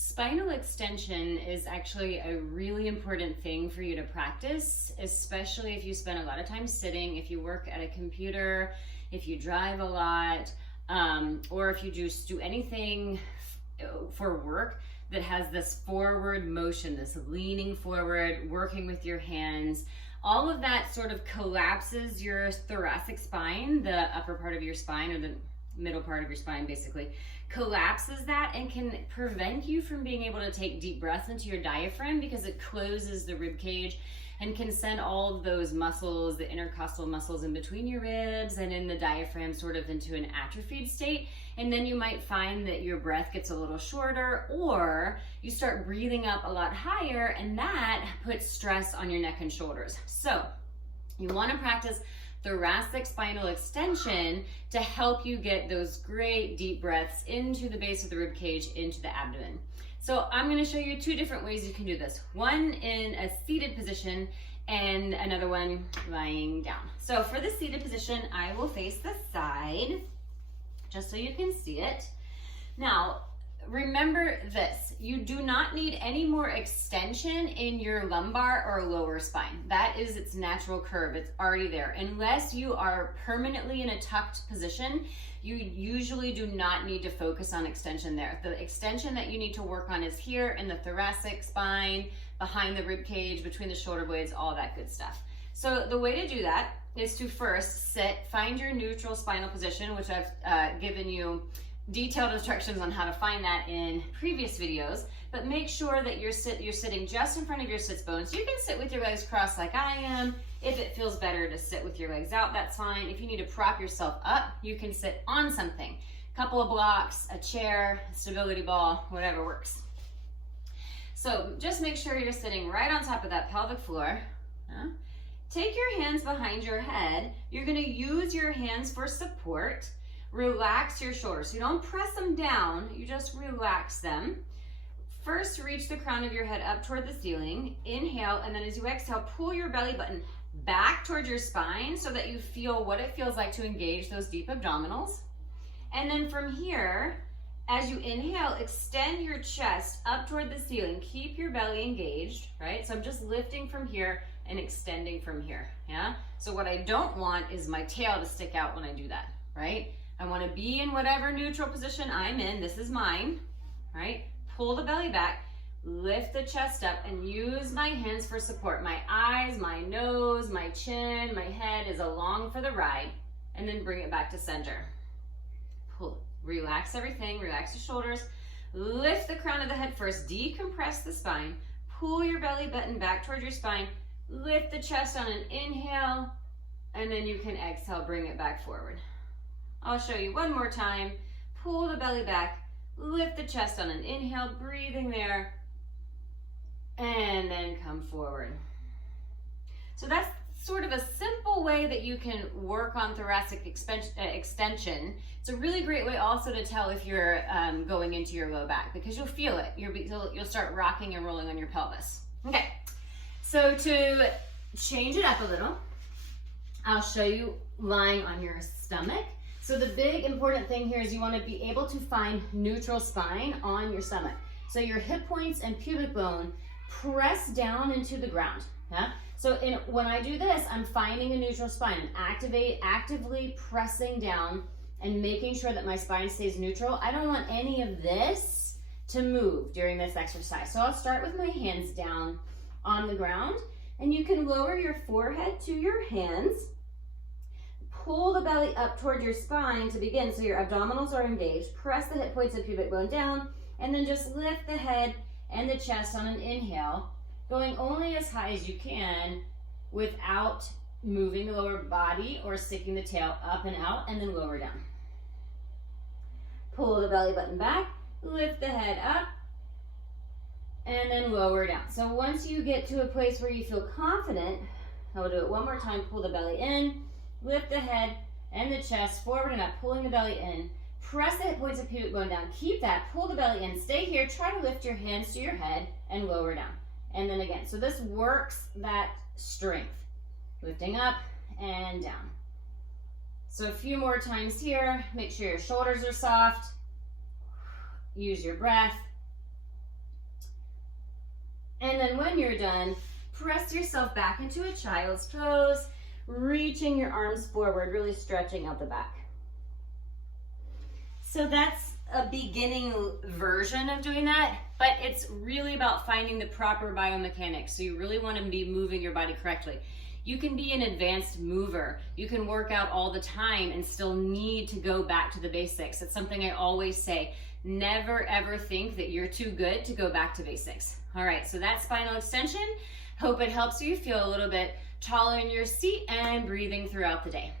Spinal extension is actually a really important thing for you to practice, especially if you spend a lot of time sitting, if you work at a computer, if you drive a lot, or if you just do anything for work that has this forward motion, this leaning forward, working with your hands. All of that sort of collapses your thoracic spine, the upper part of your spine, or the middle part of your spine basically, collapses that and can prevent you from being able to take deep breaths into your diaphragm because it closes the rib cage and can send all of those muscles, the intercostal muscles in between your ribs and in the diaphragm sort of into an atrophied state. And then you might find that your breath gets a little shorter, or you start breathing up a lot higher, and that puts stress on your neck and shoulders. So you want to practice thoracic spinal extension to help you get those great deep breaths into the base of the rib cage, into the abdomen. So I'm going to show you two different ways you can do this. One in a seated position and another one lying down. So for the seated position, I will face the side just so you can see it. Now, remember this, you do not need any more extension in your lumbar or lower spine. That is its natural curve, it's already there. Unless you are permanently in a tucked position, you usually do not need to focus on extension there. The extension that you need to work on is here in the thoracic spine, behind the rib cage, between the shoulder blades, all that good stuff. So the way to do that is to first sit, find your neutral spinal position, which I've given you detailed instructions on how to find that in previous videos, but make sure that you're sitting just in front of your sits bones. You can sit with your legs crossed like I am. If it feels better to sit with your legs out, that's fine. If you need to prop yourself up, you can sit on something. A couple of blocks, a chair, a stability ball, whatever works. So just make sure you're sitting right on top of that pelvic floor. Take your hands behind your head. You're gonna use your hands for support. Relax your shoulders. You don't press them down, you just relax them. First, reach the crown of your head up toward the ceiling. Inhale, and then as you exhale, pull your belly button back towards your spine so that you feel what it feels like to engage those deep abdominals. And then from here, as you inhale, extend your chest up toward the ceiling. Keep your belly engaged, right? So I'm just lifting from here and extending from here, yeah? So what I don't want is my tail to stick out when I do that, right? I want to be in whatever neutral position I'm in. This is mine, right? Pull the belly back, lift the chest up, and use my hands for support. My eyes, my nose, my chin, my head is along for the ride, and then bring it back to center. Pull, relax everything, relax the shoulders, lift the crown of the head first, decompress the spine, pull your belly button back towards your spine, lift the chest on an inhale, and then you can exhale, bring it back forward. I'll show you one more time. Pull the belly back, lift the chest on an inhale, breathing there, and then come forward. So that's sort of a simple way that you can work on thoracic extension. It's a really great way also to tell if you're going into your low back, because you'll feel it. You'll start rocking and rolling on your pelvis. Okay, so to change it up a little, I'll show you lying on your stomach. So the big important thing here is you want to be able to find neutral spine on your stomach. So your hip points and pubic bone press down into the ground. Yeah? So when I do this, I'm finding a neutral spine. I'm actively pressing down and making sure that my spine stays neutral. I don't want any of this to move during this exercise. So I'll start with my hands down on the ground, and you can lower your forehead to your hands. Pull the belly up toward your spine to begin, so your abdominals are engaged. Press the hip points and pubic bone down, and then just lift the head and the chest on an inhale, going only as high as you can without moving the lower body or sticking the tail up and out, and then lower down. Pull the belly button back, lift the head up, and then lower down. So once you get to a place where you feel confident, I'll do it one more time. Pull the belly in, lift the head and the chest forward and up, pulling the belly in. Press the hip points and pubic bone down. Keep that, pull the belly in. Stay here, try to lift your hands to your head and lower down. And then again, so this works that strength. Lifting up and down. So a few more times here. Make sure your shoulders are soft. Use your breath. And then when you're done, press yourself back into a child's pose, reaching your arms forward, really stretching out the back. So that's a beginning version of doing that, but it's really about finding the proper biomechanics. So you really want to be moving your body correctly. You can be an advanced mover. You can work out all the time and still need to go back to the basics. It's something I always say. Never ever think that you're too good to go back to basics. All right, so that's spinal extension. Hope it helps you feel a little bit taller in your seat and breathing throughout the day.